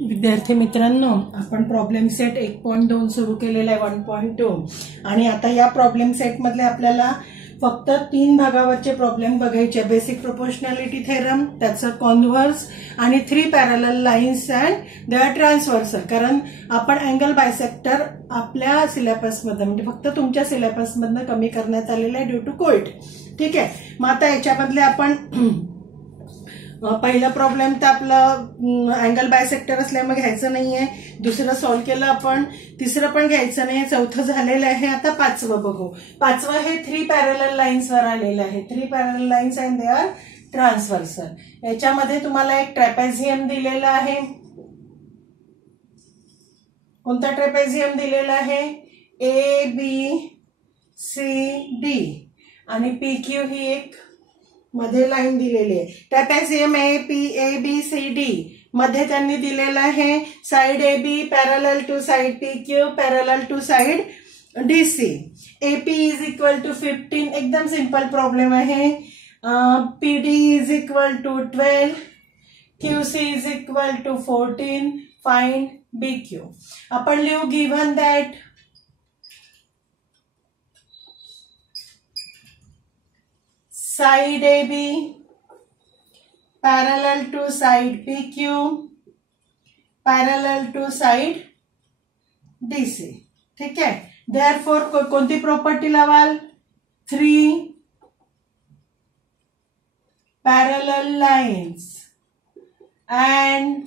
विद्यार्थी मित्रांनो, आपण प्रॉब्लेम सेट 1.2 सुरू केलेला आहे 1.2 आणि आता या प्रॉब्लेम सेट मधले आपल्याला फक्त 3 भागावरचे प्रॉब्लेम बघायचे. बेसिक प्रोपोर्शनॅलिटी थेरम, त्याचं कॉन्व्हर्स आणि 3 parallel lines and their transversal. कारण आपण अँगल बायसेक्टर आपल्या सिलेबसमध्ये म्हणजे फक्त तुमच्या सिलेबसमधनं कमी करण्यात आलेला आहे ड्यू टू कोविड. ठीक आहे. मग आता याच्यामधले आपण पहिला प्रॉब्लेम तर आपलं अँगल बायसेक्टर असल्यामुळे घ्यायचं नाहीये. दुसरं सॉल्व्ह केलं आपण. तिसरं पण घ्यायचं नाही. चौथं झालेलं आहे. आता पाचवं बघू. पाचवं हे 3 पॅरलल लाईन्स वर आलेलं आहे. 3 parallel lines and they are transversal. याच्यामध्ये तुम्हाला एक ट्रॅपेझियम दिलेला आहे. कोणता ट्रॅपेझियम दिलेला आहे? ए बी सी डी आणि पी क्यू ही एक मध्ये लाईन दिलेली आहे. Trapezium A B C D मध्ये त्यांनी दिलेलं आहे side A B parallel to side P Q parallel to side D C. AP is equal to 15. एकदम सिंपल प्रॉब्लेम आहे. P D is equal to 12. Q C is equal to 14. Find B Q. आपण लिहू given that side AB parallel to side PQ parallel to side DC. ठीक है. Therefore कोणती property लावाल? 3 parallel lines and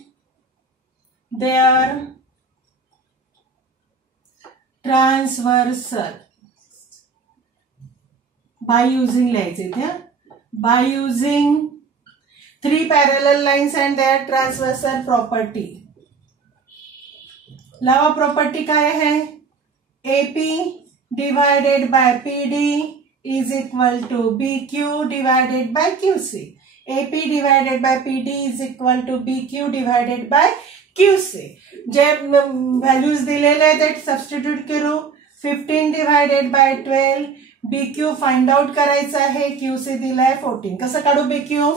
their transversal. By using लिहायचे इथे. By using 3 parallel lines and their transversal property. लावा property काय आहे? AP divided by PD is equal to BQ divided by QC. AP divided by PD is equal to BQ divided by QC. जे values दिलेले आहेत ते substitute करू. 15 divided by 12. BQ find out करायचं आहे. QC दिलाय 14. कसं काढू BQ?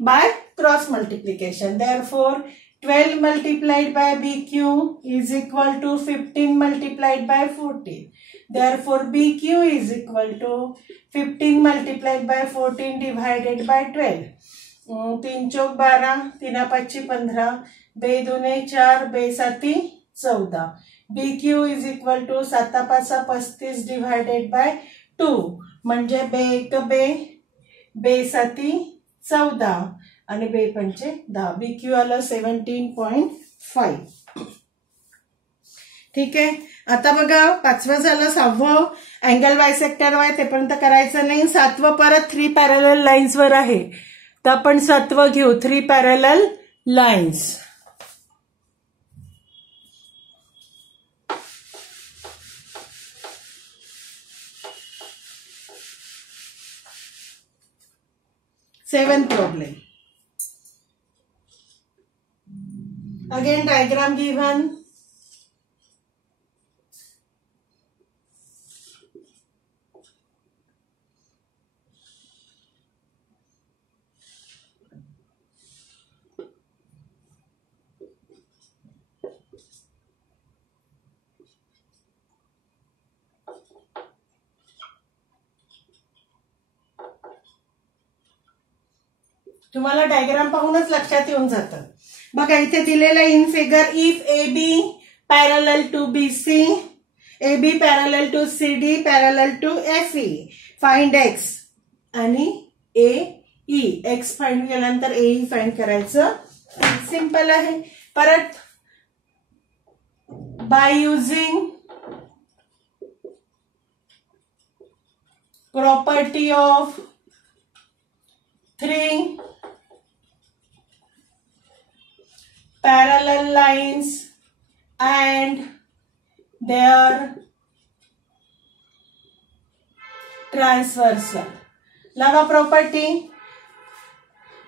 By cross multiplication. Therefore 12 multiplied by BQ is equal to 15 multiplied by 14. Therefore BQ is equal to 15 multiplied by 14 divided by 12. 3 Chowk 12, 3 5 15, 2 दूने 4, 2 7 14. BQ is equal to 7 5 35 divided by 2 म्हणजे 2 1 2, 2 7 14 आणि 2 5 10. BQ आलं 17.5. ठीक आहे. आता बघा पाचवं झालं. 6वं अँगल बायसेक्टर आहे ते पर्यंत करायचं नाही. 7वं परत 3 पॅरलल लाईन्स वर आहे तर आपण 7वं घेऊ. 3 parallel lines. Seventh problem. Again diagram given. तुम्हाला डायग्राम पाहूनच लक्षात येऊन जातं. बघा इथे दिलेलं in figure if A B parallel to B C A B parallel to C D parallel to F E find X आणि ए ई. एक्स फाइंड केल्यानंतर ए ई फाइंड करायचं. सिंपल आहे. परत by using property of 3 parallel lines and their transversal. लावा property.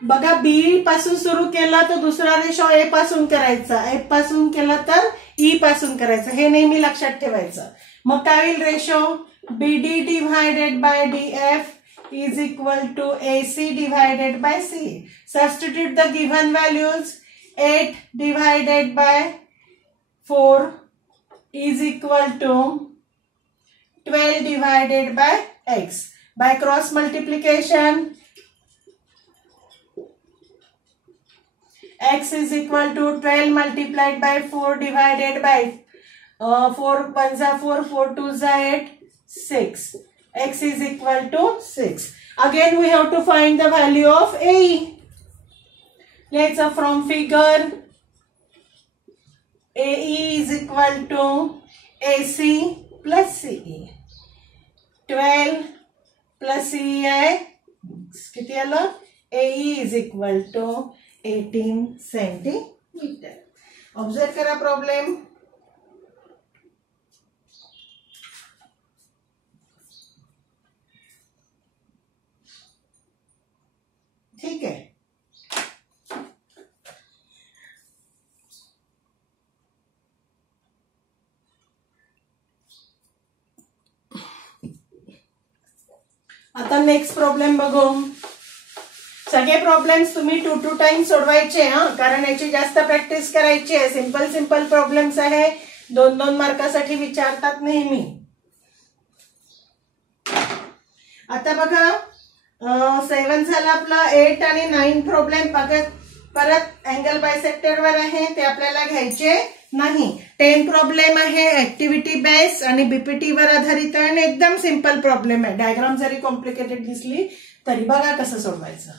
बघा B पासून सुरू केला तर दुसरा रेशो ए पासून करायचा. ए पासून केला तर ई पासून करायचं. हे नेहमी लक्षात ठेवायचं. मग काय होईल? Ratio BD divided by DF is equal to AC divided by C. Substitute the given values. 8 divided by 4 is equal to 12 divided by x. By cross multiplication, x is equal to 12 multiplied by 4 divided by 4 ones are 4, 4 twos are 8, 6. X is equal to 6. Again we have to find the value of AE. Let's say from figure, AE is equal to AC plus CE. 12 plus CE आहे किती आलं? AE is equal to 18 centimetre. Observe करा problem. ठीक है. आता next problem बघू. सगळे problems तुम्ही 2 टाइम्स सोडवायचे हा, कारण याची जास्त प्रॅक्टिस करायची आहे. सिंपल प्रॉब्लेम्स आहे, 2 मार्कासाठी विचारतात नेहमी. आता बघा 7 झाला आपला. 8 आणि 9 प्रॉब्लेम परत अँगल बायसेक्टर वर आहे, ते आपल्याला घ्यायचे नाही. 10 प्रॉब्लेम आहे ऍक्टिव्हिटी बेस आणि बीपीटी वर आधारित आहे आणि एकदम सिंपल प्रॉब्लेम आहे. डायग्राम जरी कॉम्प्लिकेटेड दिसली तरी बघा कसं सोडवायचं.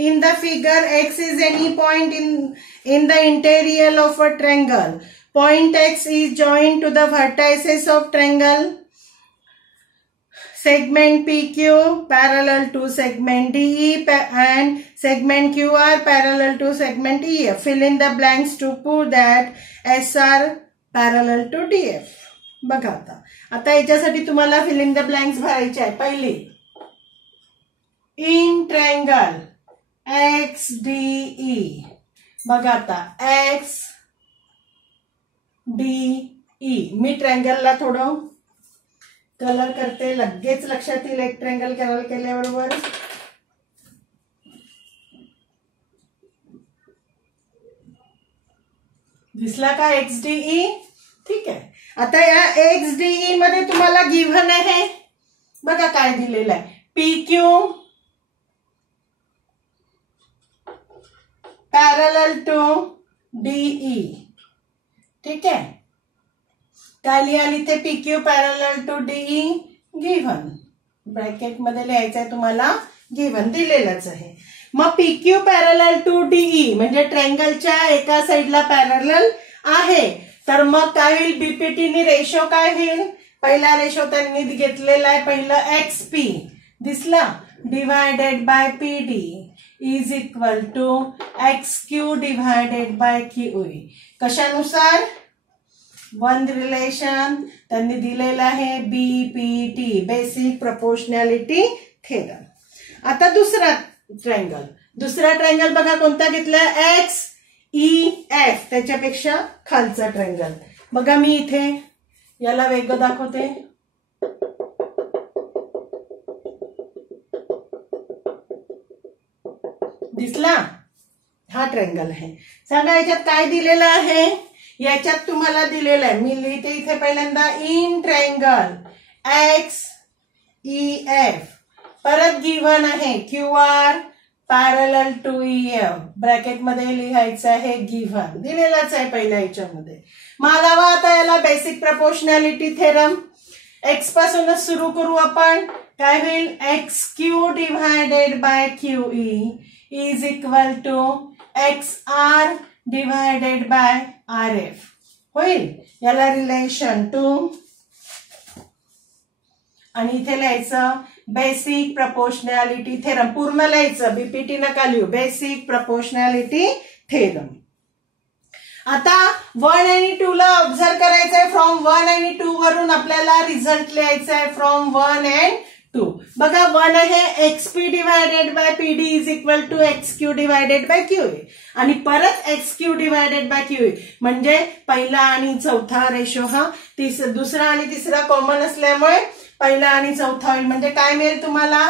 In the figure, x is any point in the interior of a triangle. Point x is joined to the vertices of triangle. Segment PQ parallel to segment DE and segment QR parallel to segment EF. Fill in the blanks to prove that SR parallel to DF. बघा आता याच्यासाठी तुम्हाला fill in the blanks भरायचे आहे. पहिली, in triangle XDE. बघा आता XDE. मी ट्रायंगलला थोडं कलर करते, लगेच लक्षात येईल एक ट्रायंगल कलर केल्याबरोबर. दिसला का XDE? ठीक आहे. आता या XDE मध्ये तुम्हाला गिव्हन आहे बघा काय दिलेलं आहे. PQ parallel to DE. ठीक है, काय लिहाल इथे? PQ parallel to DE given. Bracket मध्ये लिहायचं आहे तुम्हाला, गिव्हन दिलेलंच आहे. मग PQ parallel to DE म्हणजे ट्रायंगलच्या एका साइडला पॅरलल आहे. तर मग काय होईल? बीपीटी नी रेशो काय होईल? पहिला रेशो त्यांनी घेतलेला आहे पहिलं XP दिसला divided by PD is equal to XQ divided by QE. कशानुसार? वन रिलेशन त्यांनी दिलेलं आहे BPT, बेसिक प्रोपोर्शनॅलिटी थेरम. आता दुसरा ट्रायंगल बघा कोणता घेतला? XEF, त्याच्यापेक्षा खालचा ट्रायंगल. बघा मी इथे याला वेगळं दाखवते. दिसला? हा ट्रायंगल आहे. सांगा याच्यात काय दिलेलं आहे? याच्यात तुम्हाला दिलेलं आहे, मी लिहिते इथे पहिल्यांदा इन ट्रायंगल XEF. परत गिव्हन आहे QR पॅरलल टू EF ब्रॅकेटमध्ये लिहायचं आहे गिव्हन दिलेलाच आहे पहिल्या ह्याच्यामध्ये. मागावा आता याला बेसिक प्रपोर्शनॅलिटी थेरम. एक्स पासूनच सुरू करू आपण. काय होईल XQ divided by QE is equal to XR divided by RF होईल. याला रिलेशन टू आणि इथे लिहायचं बेसिक प्रपोर्शनॅलिटी थेरम. पूर्ण लिहायचं बीपीटी नका लिहू. Basic proportionality theorem. आता 1 आणि 2 ला ऑब्झर्व करायचंय. फ्रॉम 1 आणि 2 वरून आपल्याला रिझल्ट लिहायचा आहे फ्रॉम 1 अँड 2. बघा 1 आहे XP divided by PD is equal to XQ divided by QA आणि परत XQ डिव्हायडेड बाय QA म्हणजे पहिला आणि चौथा रेशो हा दुसरा आणि तिसरा कॉमन असल्यामुळे पहिला आणि चौथा होईल. म्हणजे काय मिळेल तुम्हाला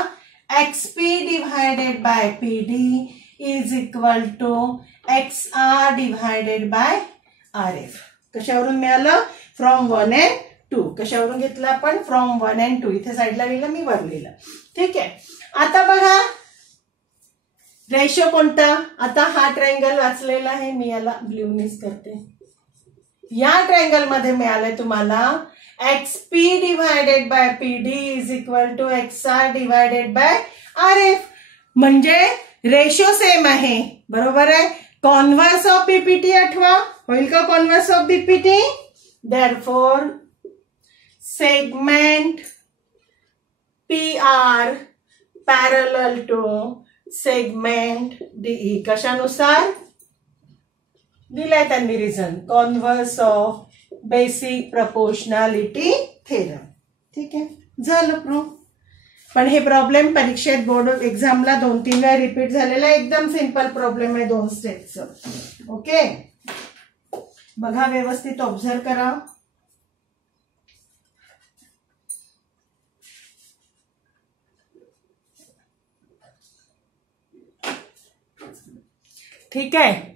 XP divided by PD is equal to XR divided by RF. कशावरून मिळालं फ्रॉम 1 अँड 2. कशावरून घेतलं आपण फ्रॉम 1 अँड 2. इथे साईडला लिहिलं मी वर लिहिलं. ठीक आहे. आता बघा रेशो कोणता. आता हा ट्रायंगल वाचलेला आहे मी याला ब्ल्यूनीच करते. या ट्रायंगल मध्ये मिळालंय तुम्हाला XP divided by PD is equal to XR divided by RF म्हणजे रेशो सेम आहे. बरोबर आहे. कॉन्व्हर्स ऑफ बीपीटी आठवा. होईल का converse of BPT. Therefore segment PR parallel to segment DE. कशानुसार दिलाय त्यांनी reason converse of basic proportionality theorem. ठीक आहे झालं प्रूफ. पण हे प्रॉब्लेम परीक्षेत बोर्ड एक्झामला 2-3 वेळा रिपीट झालेला एकदम सिंपल प्रॉब्लेम आहे 2 स्टेपचं. ओके बघा व्यवस्थित ऑब्झर्व करा. ठीक आहे.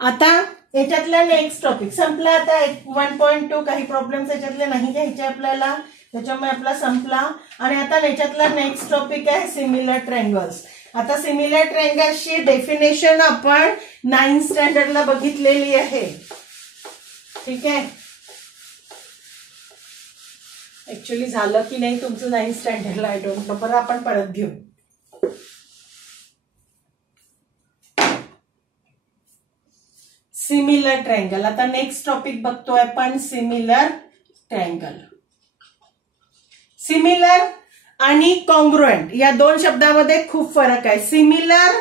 आता याच्यातला नेक्स्ट टॉपिक संपला. आता 1.2 काही प्रॉब्लेम्स याच्यातले नाही घ्यायचे आपल्याला त्याच्यामुळे आपला संपला. आणि आता याच्यातला नेक्स्ट टॉपिक आहे सिमिलर ट्रायंगल्स. आता सिमिलर ट्रायंगल्सची डेफिनेशन आपण 9th स्टँडर्डला बघितलेली आहे. ठीक आहे. ऍक्च्युअली झालं की नाही तुमचं 9th स्टँडर्डला आय डोंट नो. बरं आपण परत घेऊ. Similar triangle. आता नेक्स्ट टॉपिक बघतोय आपण सिमिलर ट्रायंगल. सिमिलर आणि कॉन्ग्रुएंट या 2 शब्दामध्ये खूप फरक आहे. सिमिलर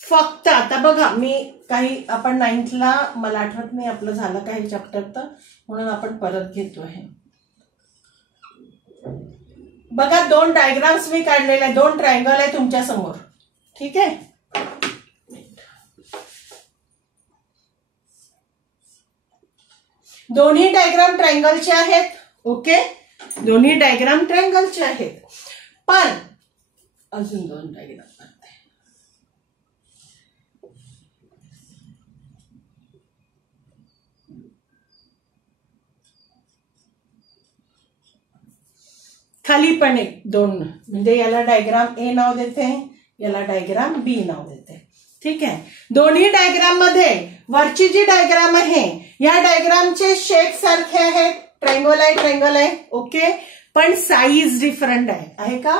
फक्त आता बघा मी काही आपण 9thला मला आठवत नाही आपलं झालं काही चॅप्टर तर म्हणून आपण परत घेतोय. बघा 2 डायग्राम्स मी काढलेले आहे. 2 ट्रायंगल आहे तुमच्या समोर. ठीक आहे. दोन्ही डायग्राम ट्रायंगलचे आहेत. ओके दोन्ही डायग्राम ट्रायंगलचे आहेत. पण अजून 2 डायग्राम करते. खाली पण 2 म्हणजे याला डायग्राम A नाव देते याला डायग्राम B नाव देते. ठीक आहे. दोन्ही डायग्राम मध्ये वरची जी डायग्राम आहे या डायग्रामचे शेप सारखे आहेत. ट्रायंगल आहे. ओके पण साईज डिफरंट आहे का.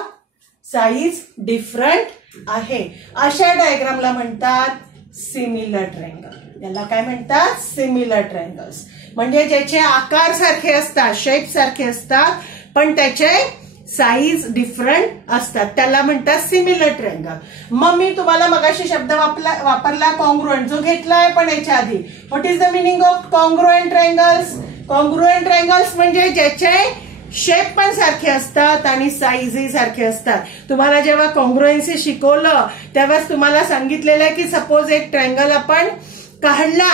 साईज डिफरंट आहे. अशा डायग्रामला म्हणतात सिमिलर ट्रायंगल. याला काय म्हणतात सिमिलर ट्रायंगल्स. म्हणजे ज्याचे आकार सारखे असतात शेप सारखे असतात पण त्याचे साईज डिफरंट असतात त्याला म्हणतात सिमिलर ट्रायंगल. मग मी तुम्हाला मगाशी शब्द वापरला कॉन्ग्रुएंट जो घेतलाय पण याच्या आधी. What is the meaning of congruent triangles. Congruent triangles म्हणजे ज्याचे शेप पण सारखे असतात आणि साईजही सारखे असतात. तुम्हाला जेव्हा कॉन्ग्रुएन्सी शिकवलं तेव्हाच तुम्हाला सांगितलेलं आहे की सपोज एक ट्रायंगल आपण काढला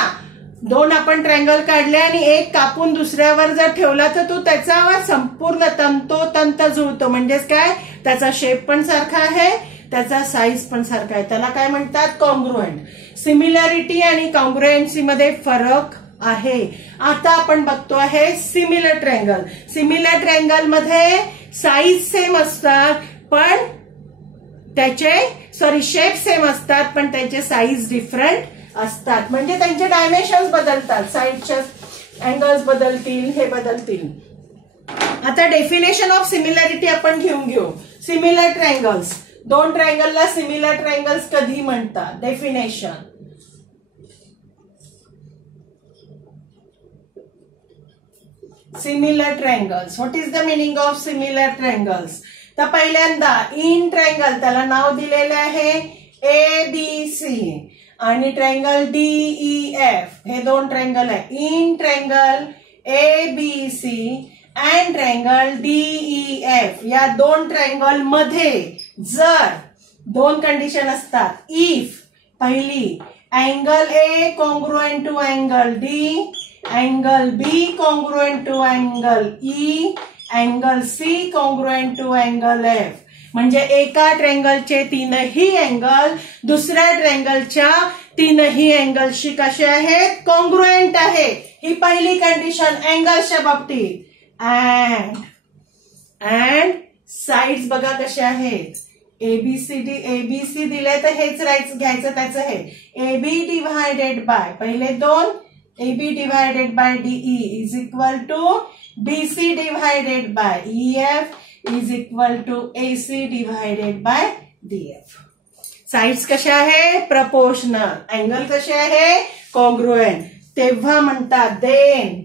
2 आपण ट्रायंगल काढले आणि एक कापून दुसऱ्यावर जर ठेवला तर तो त्याच्यावर संपूर्ण तंतोतंत जुळतो. म्हणजेच काय त्याचा शेप पण सारखा आहे त्याचा साईज पण सारखा आहे. त्याला काय म्हणतात कॉन्ग्रुएंट. सिमिलॅरिटी आणि कॉन्ग्रुएन्सी मध्ये फरक आहे. आता आपण बघतो आहे सिमिलर ट्रायंगल. सिमिलर ट्रायंगल मध्ये साईज सेम असतात पण त्याचे शेप सेम असतात पण त्यांचे साईज डिफरंट असतात. म्हणजे त्यांचे डायमेन्शन्स बदलतात, साईडच्या अँगल्स बदलतील, हे बदलतील. आता डेफिनेशन ऑफ सिमिलॅरिटी आपण घेऊ. सिमिलर ट्रायंगल्स, दोन ट्रायंगलला सिमिलर ट्रायंगल्स कधी म्हणतात? Definition. Similar triangles. What is the meaning of similar triangles? तर पहिल्यांदा इन ट्रायंगल, त्याला नाव दिलेलं आहे ABC, आणि ट्रायंगल DEF, हे दोन ट्रायंगल आहे. In triangle ABC and triangle DEF, या दोन ट्रायंगल मध्ये जर दोन कंडिशन असतात. इफ पहिली, angle A congruent to angle D, angle B congruent to angle E, angle C congruent to angle F. म्हणजे एका ट्रायंगलचे तीनही अँगल दुसऱ्या ट्रायंगलच्या तीनही अँगलशी कसे आहेत? कॉन्ग्रुएंट आहे. ही पहिली कंडिशन अँगल्सच्या बाबतीत. अँड साइड्स बघा कशा आहेत. ABC दिले तर हेच घ्यायचं त्याचं हे. AB डिव्हायडेड बाय पहिले दोन, AB divided by DE is equal to BC divided by EF is equal to AC divided by DF. Sides कशा आहे? प्रपोर्शनल. अँगल कसे आहे? कॉन्ग्रुएंट. तेव्हा म्हणतात then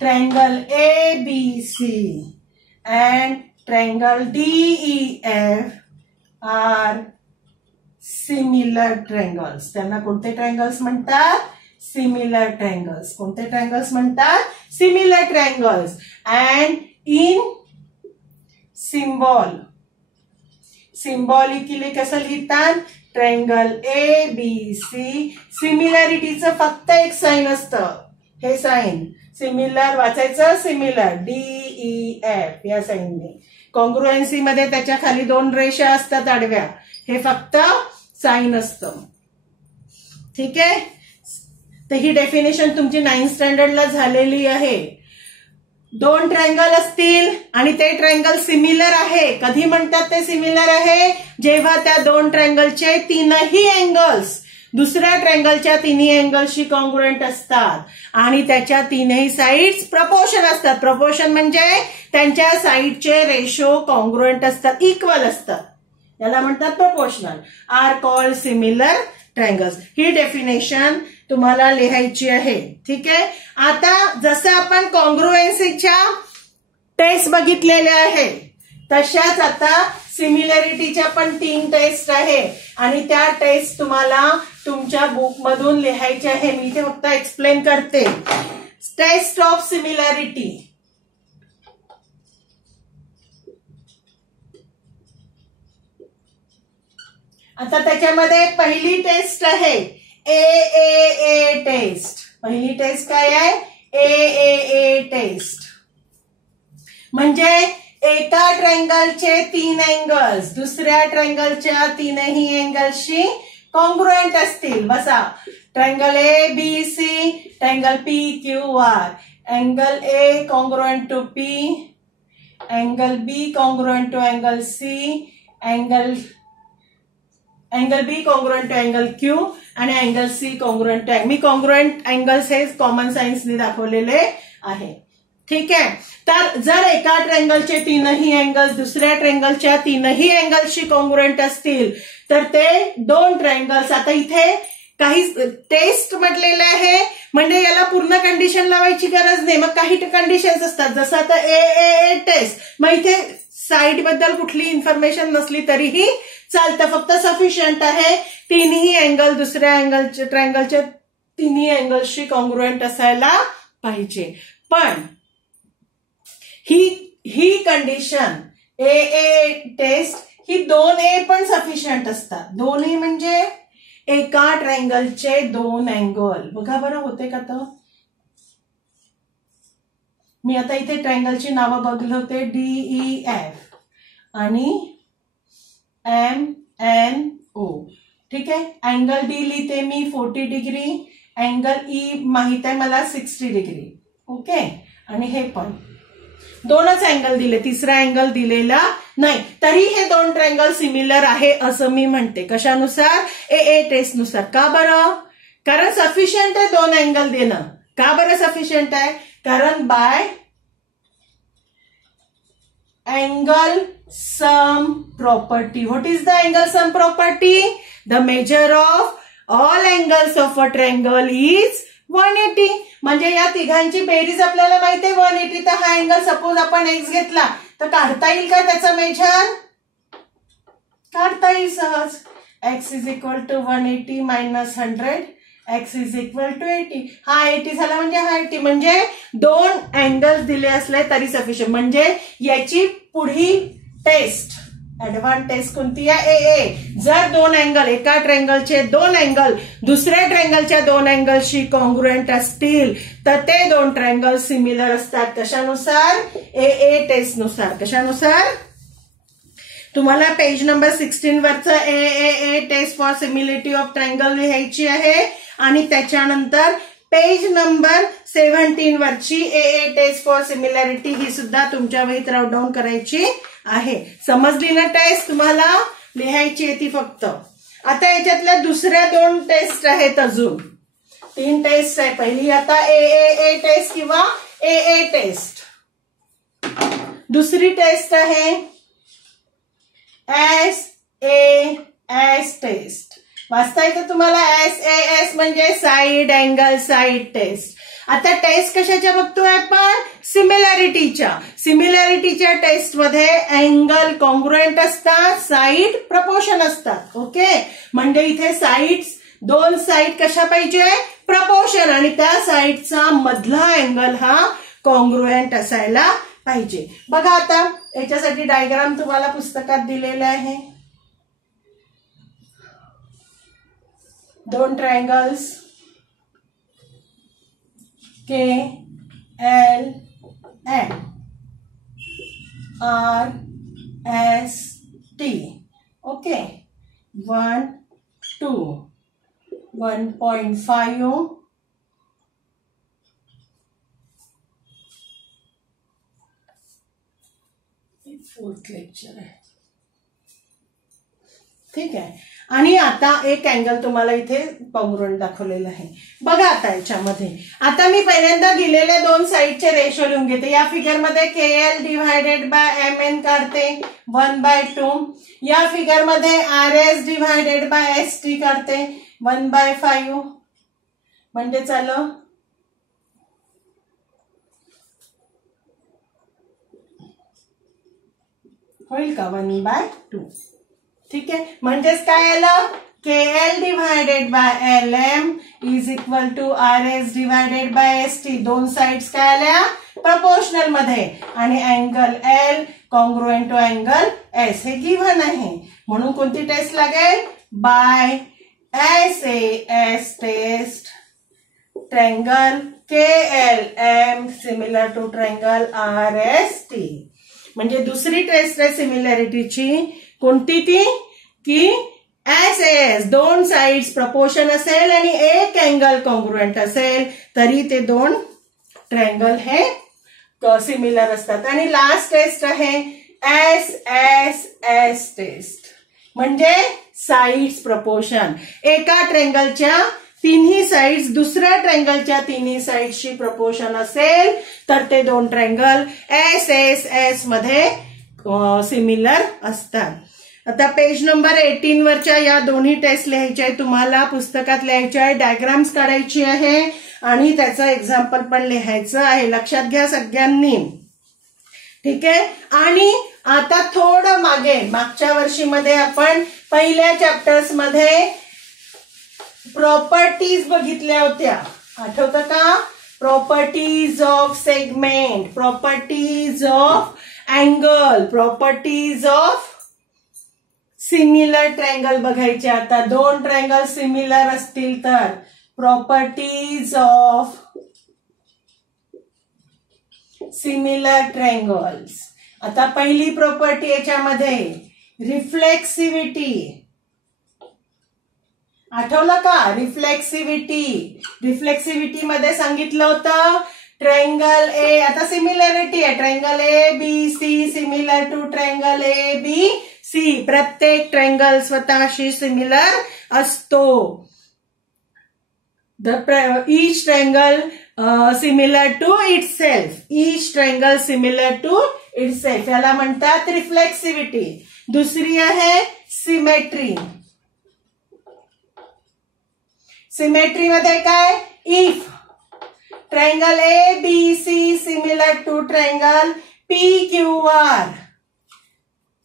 triangle ABC and triangle DEF are similar triangles. त्यांना कोणते triangles म्हणतात? Similar triangles. कोणते ट्रायंगल्स म्हणतात? Similar triangles. And in symbolically कसं लिहितात? ट्रायंगल ABC, सिमिलॅरिटीचं फक्त एक साइन असतं, हे साइन. सिमिलर वाचायचं, सिमिलर DEF या साइनने. कॉन्ग्रुएन्सी मध्ये त्याच्या खाली दोन रेषा असतात आडव्या, हे फक्त साइन असतं. ठीक आहे. तर ही डेफिनेशन तुमची 9th स्टँडर्डला झालेली आहे. दोन ट्रायंगल असतील आणि ते ट्रायंगल सिमिलर आहे. कधी म्हणतात ते सिमिलर आहे? जेव्हा त्या दोन ट्रायंगलचे तीनही अँगल्स दुसऱ्या ट्रायंगलच्या तिन्ही अँगलशी कॉन्ग्रुएंट असतात आणि त्याच्या तीनही साइड्स प्रपोर्शन असतात. प्रपोर्शन म्हणजे त्यांच्या साइडचे रेशो कॉन्ग्रुएंट असतात, इक्वल असतात. याला म्हणतात proportional. Are called similar triangles. ही डेफिनेशन तुम्हाला लिहायची आहे. ठीक आहे. आता जसं आपण कॉन्ग्रुएन्सीच्या टेस्ट बघितलेल्या आहे तशाच आता सिमिलॅरिटीच्या पण 3 टेस्ट आहे आणि त्या टेस्ट तुम्हाला तुमच्या बुक मधून लिहायचे आहे. मी ते फक्त एक्सप्लेन करते. Test of similarity. आता त्याच्यामध्ये पहिली टेस्ट आहे AAA टेस्ट. पहिली टेस्ट काय आहे? AAA test. म्हणजे एका ट्रायंगलचे 3 अँगल्स दुसऱ्या ट्रायंगलच्या तीनही अँगलशी कॉन्ग्रुएंट असतील. बसा. Triangle ABC, triangle PQR, angle A congruent to P, angle B congruent to angle C, angle B congruent to angle Q आणि अँगल C कॉन्ग्रुएंट टू. मी कॉन्ग्रुएंट अँगल्स हे common सायन्सने दाखवलेले आहे. ठीक आहे. तर जर एका ट्रायंगलचे तीनही अँगल्स दुसऱ्या ट्रायंगलच्या तीनही अँगल्सशी कॉन्ग्रुएंट असतील तर ते दोन ट्रायंगल्स. आता इथे काही टेस्ट म्हटलेलं आहे म्हणजे याला पूर्ण कंडिशन लावायची गरज नाही. मग काही कंडिशन्स असतात जसं आता AAA टेस्ट. मग इथे साइड बद्दल कुठली इन्फॉर्मेशन नसली तरीही चालतं, फक्त सफिशियंट आहे तीनही अँगल दुसऱ्या अँगलच्या ट्रायंगलच्या तिन्ही अँगल्सशी कॉन्ग्रुएंट असायला पाहिजे. पण ही कंडिशन AA टेस्ट ही 2A पण सफिशियंट असतात. 2A म्हणजे एका ट्रायंगलचे 2 अँगल. बघा बरं होते का? तर मी आता इथे ट्रायंगलची नावं बघले होते DEF आणि MNO. ठीक आहे. अँगल D लिहिते मी 40 डिग्री, अँगल ई माहित आहे मला 60 डिग्री. ओके, आणि हे पण दोनच अँगल दिले, तिसरा अँगल दिलेला नाही. तरी हे दोन ट्रायंगल सिमिलर आहे असं मी म्हणते. कशानुसार? ए टेस्ट नुसार. का बरं? कारण सफिशियंट आहे दोन अँगल देणं. का बरं सफिशियंट आहे? कारण by angle sum property. What is the angle sum property? The measure of all angles of a triangle is 180. म्हणजे या तिघांची बेरीज आपल्याला माहिती आहे 180. तर हा अँगल सपोज आपण एक्स घेतला तर काढता येईल का त्याचा मेजर? काढता येईल सहज. X is equal to 180 minus 100. X is equal to 80. हा 80 झाला म्हणजे हा 80. म्हणजे दोन अँगल्स दिले असले तरी सफिशियंट. म्हणजे याची पुढील टेस्ट, ऍडव्हान्स टेस्ट कोणती आहे? ए. जर दोन अँगल, एका ट्रायंगलचे दोन अँगल दुसऱ्या ट्रायंगलच्या दोन अँगलशी कॉन्ग्रुएंट असतील तर ते दोन ट्रायंगल सिमिलर असतात. कशानुसार? ए टेस्ट नुसार. कशानुसार? तुम्हाला पेज नंबर 16 वरचं a test for similarity of triangle लिहायची आहे आणि त्याच्यानंतर पेज नंबर 17 वरची ए टेस्ट फॉर सिमिलॅरिटी ही सुद्धा तुमच्या वहीत राउट डाऊन करायची आहे. समजली ना टेस्ट? तुम्हाला लिहायची आहे ती फक्त. आता याच्यातल्या दुसऱ्या दोन टेस्ट आहेत, अजून 3 टेस्ट आहे. पहिली आता ए टेस्ट किंवा ए टेस्ट. दुसरी टेस्ट आहे एस टेस्ट. वाचता येतं तुम्हाला? एस म्हणजे साइड अँगल साइड टेस्ट. आता टेस्ट कशाच्या बघतोय आपण? सिमिलॅरिटीच्या. सिमिलॅरिटीच्या टेस्ट मध्ये अँगल कॉन्ग्रुएंट असतात, साइड प्रपोर्शन असतात. ओके, म्हणजे इथे साइड्स, दोन साइड कशा पाहिजे? प्रपोर्शन. आणि त्या साइडचा मधला अँगल हा कॉन्ग्रुएंट असायला पाहिजे. बघा आता याच्यासाठी डायग्राम तुम्हाला पुस्तकात दिलेला आहे. दोन triangles K L M R S T. Okay, 1 2 1.5 fourth lecture आहे. ठीक आहे. आणि आता एक अँगल तुम्हाला इथे कॉन्ग्रुएंट दाखवलेला आहे. बघा आता याच्यामध्ये, आता मी पहिल्यांदा दिलेल्या दोन साइडचे रेशो लिहून घेते. या फिगरमध्ये KL डिव्हायडेड बाय MN काढते 1/2. या फिगरमध्ये RS डिव्हायडेड बाय ST काढते 1/5. म्हणजे चालू होईल का 1/2. ठीक आहे. म्हणजेच काय आलं? KL divided by LM is equal to RS divided by ST. दोन साइड्स काय आल्या? प्रपोर्शनल मध्ये. आणि angle L congruent to angle S हे गिव्हन आहे. म्हणून कोणती टेस्ट लागेल? By SAS test. Triangle KLM similar to triangle RST. म्हणजे दुसरी टेस्ट आहे सिमिलॅरिटीची. कोणती ती? की SAS दोन साइड्स प्रपोर्शन असेल आणि एक अँगल कॉन्ग्रुएंट असेल तरी ते दोन ट्रायंगल हे सिमिलर असतात. आणि लास्ट टेस्ट आहे SSS टेस्ट. म्हणजे साइड्स प्रपोर्शन. एका ट्रायंगलच्या तिन्ही साइड्स दुसऱ्या ट्रायंगलच्या तिन्ही साइड्सची प्रपोर्शन असेल तर ते दोन ट्रायंगल SSS मध्ये सिमिलर असतात. आता पेज नंबर 18 वरच्या या दोन्ही टेस्ट लिहायच्या आहे तुम्हाला. पुस्तकात लिहायच्या आहे, डायग्राम्स काढायची आहे आणि त्याचं एक्झाम्पल पण लिहायचं आहे. लक्षात घ्या सगळ्यांनी. ठीक आहे. आणि आता थोडं मागच्या वर्षीमध्ये आपण पहिल्या चॅप्टर्स मध्ये प्रॉपर्टीज बघितल्या होत्या. आठवतं का? Properties of segment, properties of angle, properties of similar triangle बघायचे. आता दोन ट्रायंगल सिमिलर असतील तर प्रॉपर्टीज ऑफ सिमिलर ट्रायंगल्स. आता पहिली प्रॉपर्टी याच्यामध्ये रिफ्लेक्सिव्हिटी. आठवलं का? रिफ्लेक्सिव्हिटी मध्ये सांगितलं होतं ट्रायंगल ए, आता सिमिलॅरिटी आहे, triangle A B C similar to triangle A B C. प्रत्येक ट्रायंगल स्वतःशी सिमिलर असतो. each triangle similar to itself. each triangle similar to itself. याला म्हणतात रिफ्लेक्सिव्हिटी. दुसरी आहे सिमेट्री. सिमेट्री मध्ये काय? If triangle A B C similar to triangle P Q R,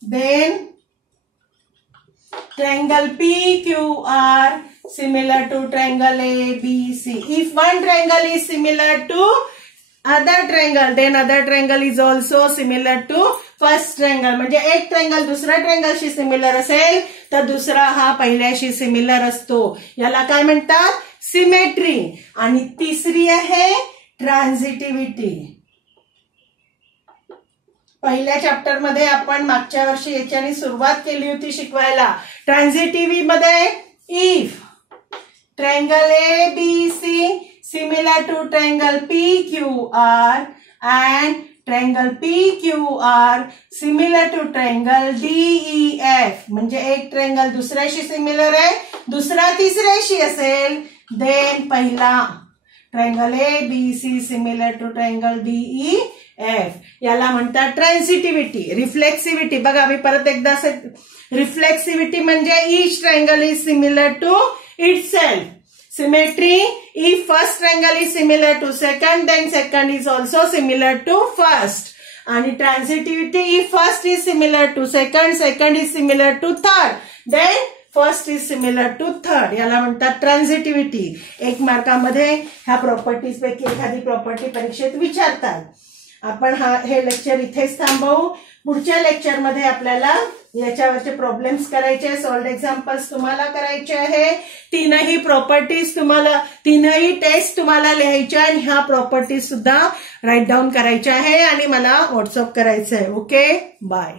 then triangle PQR similar to triangle ABC. If one triangle is similar to other triangle, then other triangle is also similar to first triangle. म्हणजे एक triangle दुसऱ्या ट्रायंगलशी similar असेल तर दुसरा हा पहिल्याशी similar असतो. याला काय म्हणतात? सिमेट्री. आणि तिसरी आहे ट्रान्झिटिव्हिटी. पहिल्या चॅप्टर मध्ये आपण मागच्या वर्षी याच्याने सुरुवात केली होती शिकवायला. ट्रान्झिटिव्हिटी मध्ये if triangle A B C similar to triangle P Q R and triangle P Q R similar to triangle DE F, म्हणजे एक ट्रायंगल दुसऱ्याशी सिमिलर आहे, दुसरा तिसऱ्याशी असेल, देन पहिला triangle A B C similar to triangle DE F. याला म्हणतात transitivity. Reflexivity बघा, मी परत एकदा रिफ्लेक्सिव्हिटी म्हणजे each triangle is similar to itself. Symmetry if first triangle is similar to second, then second is also similar to first. आणि transitivity if first is similar to second, second is similar to third, then first is similar to third. याला म्हणतात transitivity. 1 मार्कामध्ये ह्या properties पैकी एखादी property परीक्षेत विचारतात. आपण हे लेक्चर इथेच थांबवू. पुढच्या लेक्चरमध्ये आपल्याला याच्यावरचे प्रॉब्लेम्स करायचे, सॉल्व्ड एक्झाम्पल्स तुम्हाला करायचे आहे. तीनही प्रॉपर्टीज तुम्हाला, तीनही टेस्ट तुम्हाला लिहायच्या आणि ह्या प्रॉपर्टीज सुद्धा राईट डाऊन करायच्या आहे आणि मला व्हॉट्सअप करायचं आहे. Okay, bye.